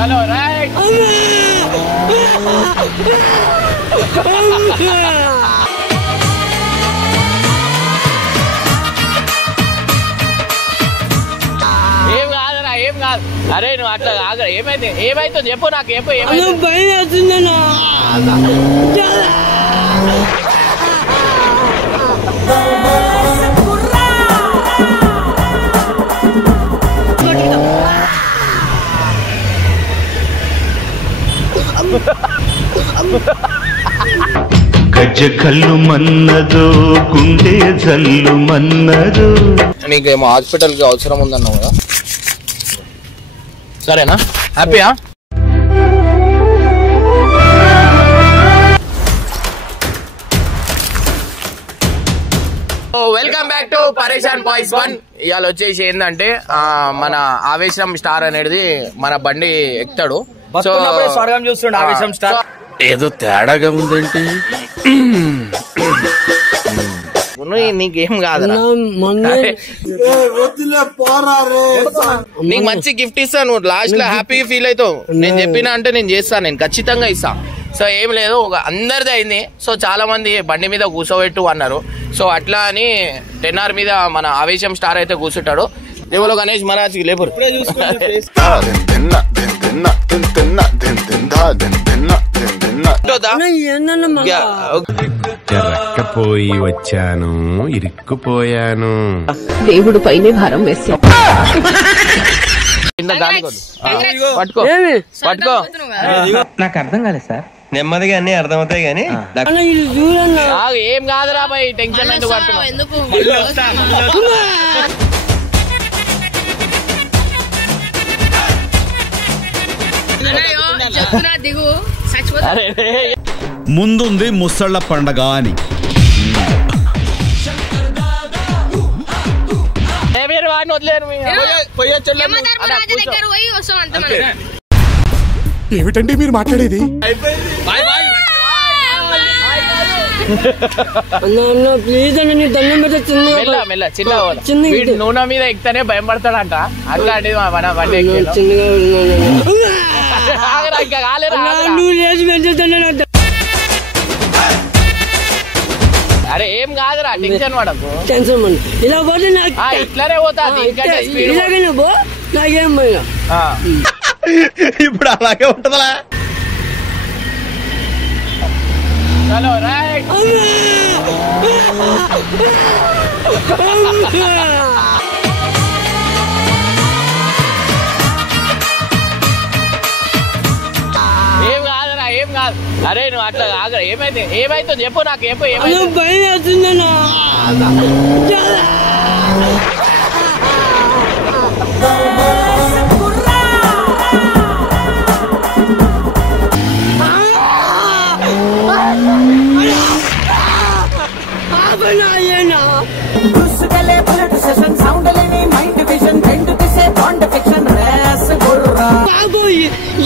చలో రైట్. ఏం కాదురా, ఏం కాదు. అరే నువ్వు అట్లా ఆగరా. ఏమైతే చెప్పు నాకు, చెప్పు. గజ్జ కళ్ళు మన్నదో గుండె జల్లు మన్నదో. నీకేమో హాస్పిటల్కి అవసరం ఉందన్నావు కదా, సరేనా? హ్యాపీయా? వెల్కమ్ బ్యాక్ టు పరేషాన్ బాయ్స్ 1. ఇవాళ వచ్చేసి ఏంటంటే మన ఆవేశం స్టార్ అనేది మన బండి ఎక్కుతాడు. స్వర్గం చూస్తుండే ఆవేశం స్టార్. ఏదో తేడాగా ఉందేంటి? నీకేం కాదు, నీకు మంచి గిఫ్ట్ ఇస్తాను. లాస్ట్ లో హ్యాపీగా ఫీల్ అవుతావు. నేను చెప్పినా అంటే నేను చేస్తాను, నేను ఖచ్చితంగా ఇస్తా. సో ఏం లేదు, ఒక అందరిది అయింది. సో చాలా మంది బండి మీద కూర్చోబెట్టు అన్నారు. సో అట్లా అని 10R మీద మన ఆవేశం స్టార్ అయితే కూర్చుంటాడు. దేవులో గణేష్ మహారాజ్ కి లేపరు. రక్కపోయి వచ్చాను, ఇరుక్కుపోయాను. దేవుడు పైనే భారం వేసి పట్టుకో పట్టుకో. నాకు అర్థం కాలేదు సార్. నెమ్మదిగా అన్ని అర్థమవుతాయి కానీ ఏం కాదురా బాయ్, టెన్షన్ ఎందుకు పడుతున్నావు? ముందుంది ముసళ్ళ పండగ అని. ఏమిటండి మీరు మాట్లాడేది? నూనె మీద ఎక్కితేనే భయం పడతాడంట. అట్లాంటిది మన బండి అరే ఏం కాదురా, టెన్షన్ పడకు. ఇలా పోతే ఇట్లానే పోతా. నాకేం ఇప్పుడు అలాగే ఉంటదా? చలో రైట్. ఏం కాదురా, ఏం కాదు. అరే నువ్వు అట్లా ఆగరా. ఏమైతే చెప్పు నాకు, చెప్పు. భయం వేస్తుందన్నా.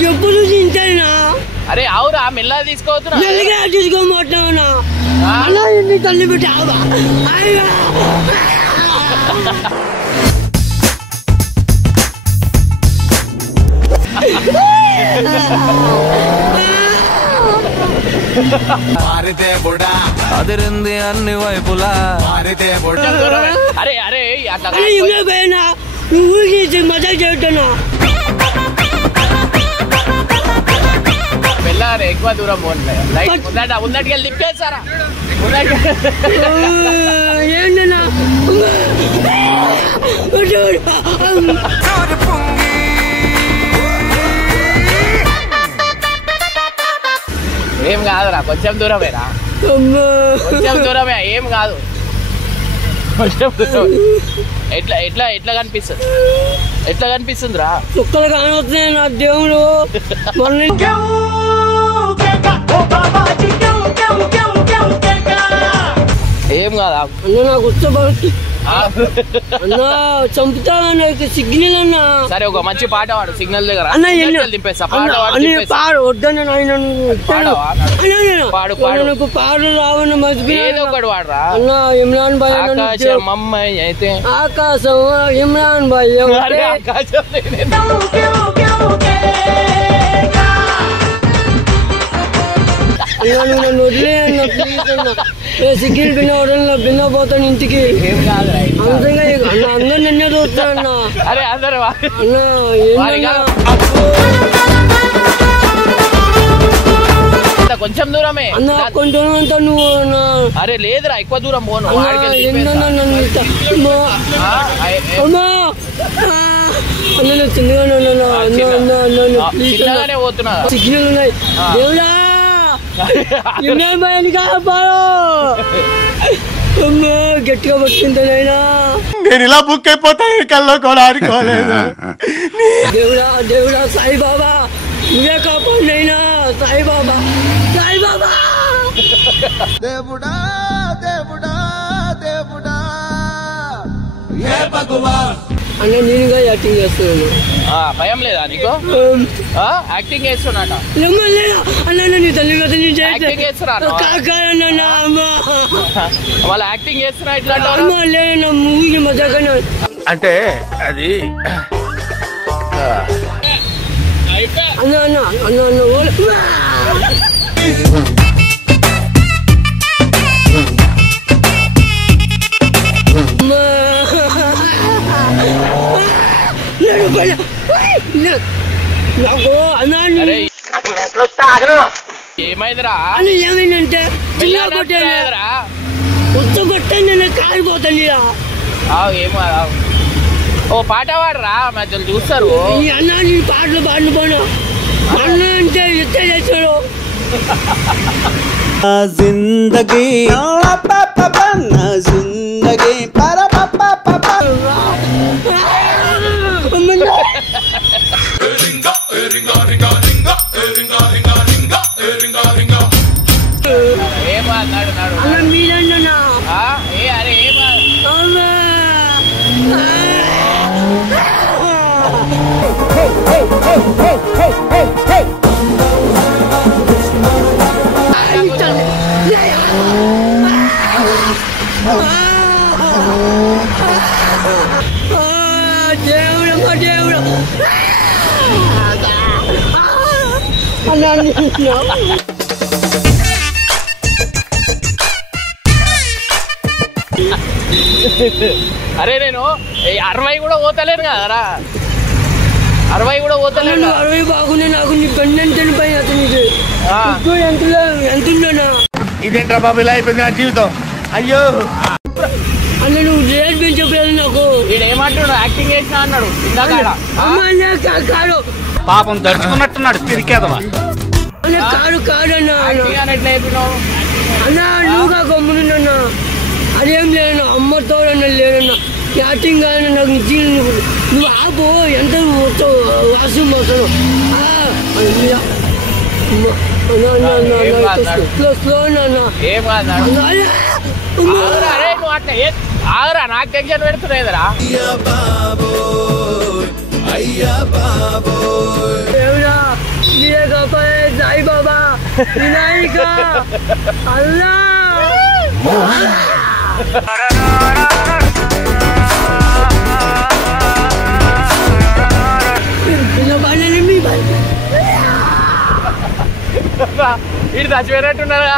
ఎప్పుడు తింటానా? అరే అవురా, మెల్లగా తీసుకోవద్దునా? మెల్లగా తీసుకోమంటున్నా. అలా ఎన్ని తల్లి పెట్టావా? అదిరింది అన్ని వైపులా. అరే అరే అట్లా పోయినా నువ్వు మజా చేస్తున్నా. వెళ్ళారే, ఎక్కువ దూరం పోట్లేదు. ఉన్నట్టుకెళ్ళి తిప్పేసారా? ఏంటన్నా ఏం కాదురా, కొంచెం దూరమేరా, కొంచెం దూరమే, ఏం కాదు. కొంచెం దూరం. ఎట్లా ఎట్లా ఎట్లా కనిపిస్తుంది? ఎట్లా కనిపిస్తుందిరా? చుక్కలు కానొస్తున్నాయి నా దేవుడు. ఏం కాదా అన్న, నాకు వచ్చే చంపుతా సిగ్నల్ అన్నా. సరే ఒక మంచి పాట పాడు సిగ్నల్ దగ్గర. దింపేస్తా పాడు. వద్దన్న పాడు పాడు పాడు రావన్న మర్చిపోయి ఏదో ఒకటి పాడరా అన్న. ఇమ్రాన్ భాయ్ ఆకాశం అమ్మాయి అయితే ఆకాశం ఇమ్రాన్ భాయ్ ఆకాశం సిగ్గిల్ బిన్న పోతాను ఇంటికి అంతగా అన్న అందరు నిన్నే చూస్తా అన్న. అరే అందరు అన్న ఏంటన్నా కొంచెం దూరమే అన్న కొంచెం అంతా నువ్వు అన్న. అరే లేదురా ఎక్కువ దూరం పోను ఏంటన్నా నన్ను అమ్మా అన్న నేను చిన్నగానే అన్న అన్న అన్న అన్న ప్లీజ్ చిన్నగానే పోతున్నా సిగ్నల్ ఉన్నాయి దేవుడా భయాన్ని కాపాడు. అమ్మా గట్టిగా పట్టుకుంటానైనా నేను ఇలా బుక్ అయిపోతాను కల్లో కూడా ఆడుకోలేదు. దేవుడా దేవుడా సాయిబాబా నువ్వే కాపాడినైనా సాయిబాబా సాయిబాబా దేవుడా దేవుడా దేవుడా ఏ భగవాన్ అన్న నేనుగా యాక్టింగ్ చేస్తున్నాను. భయం లేదా నీకు? యాక్టింగ్ చేస్తున్నట అన్న నీ తల్లి యాక్టింగ్ చేస్తున్నా వాళ్ళు యాక్టింగ్ చేస్తున్నా ఇట్లా లేదన్నా మూవీకి మజాగా అంటే అది అన్న అన్న అన్న అన్న నాకు అన్నా ఏమైందిరా అని ఏమైందంటే కొత్త కొట్టండి నేను కాలిపోతాను ఏమో ఓ పాట పాడరా మధ్యలో చూస్తారు. ఈ అన్న నీ పాటలు పోను అన్న అంటే ఎత్తే చేస్తాడు జిందగీ జిందగీ అన్న మీరన్నా అరే దేవుడమ్మ దేవుడు అన్నా అరే నేను 60 కూడా పోతలేను కదరా 60 కూడా పోతలేను. 60 బాగుంది నాకు నీ బండి ఎంత పై అతనికి ఎంతున్నా ఇదేంట్రా బాబు ఇలా అయిపోయింది నా జీవితం. అయ్యో అన్న నువ్వు రేట్ పెంచి చెప్పలేదు నాకు. వీడు ఏమంటున్నాడు యాక్టింగ్ చేసినా అన్నాడు ఇందాక కాడు పాపం దడుచుకున్నట్టున్నాడు తిరిగేదవా అన్న కాడు కాడన్నా ఎట్లా చెప్పినావు అన్న నువ్వుగా గమ్మునున్నా అదేం లేదన్నా అమ్మతో లేదన్నా యాక్టింగ్ కాదన్నా నాకు నిజంగా నువ్వు ఆపు ఎంత వాసు మోసను స్లో నాన్న ఏం కాదు అరే నువ్వు అట్లా ఆగరా నాకు టెన్షన్ పెడుతున్నాయిదరా. దేవుడా మీరే కాపాడే సాయి బాబా వినాయక అల్లా ఇది చచ్చిపోయినట్టున్నారా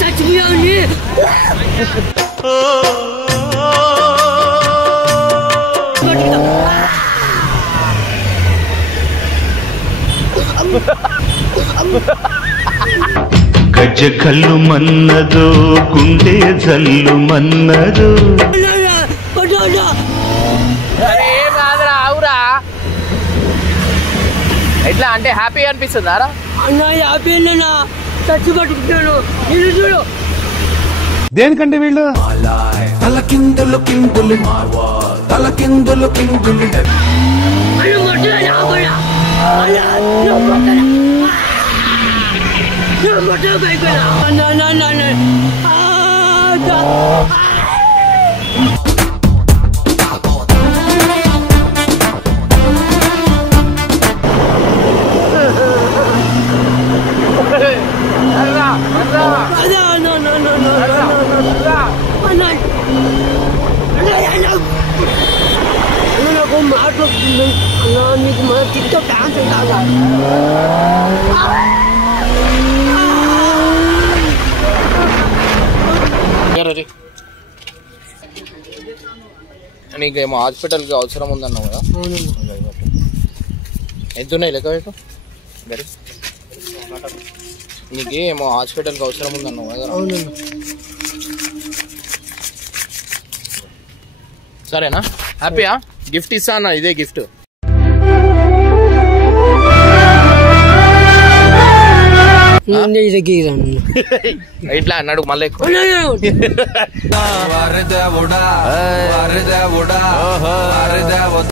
చచ్చిపోయావుని గజ్జ కల్లు మన్నదో గుండె జల్లు మన్నదో. అరే ఏం కాదురా అవురా ఎట్లా అంటే హ్యాపీ అనిపిస్తుందారా? అన్న హ్యాపీ అన్నా చచ్చి పట్టుకుంటాను నేను చూడు దేనికంటే వీళ్ళు తలకిందులు కిందులు తలకిందులు కిందులు అన్న మొట్టగా పైపోయినా నాకు మాట్లాడుతుంది అన్నా నీకు మన టిక్టాక్ డాన్స్ నీకేమో హాస్పిటల్కి అవసరం ఉందన్నావు కదా. ఎంత ఉన్నాయి లెక్క పెట్టు. నీకేమో హాస్పిటల్కి అవసరం ఉందన్నావు కదా. సరేనా? హ్యాపీయా? గిఫ్ట్ ఇస్తా అన్న, ఇదే గిఫ్ట్. ఇట్లా అన్నాడు మళ్ళీ ఎక్కువ.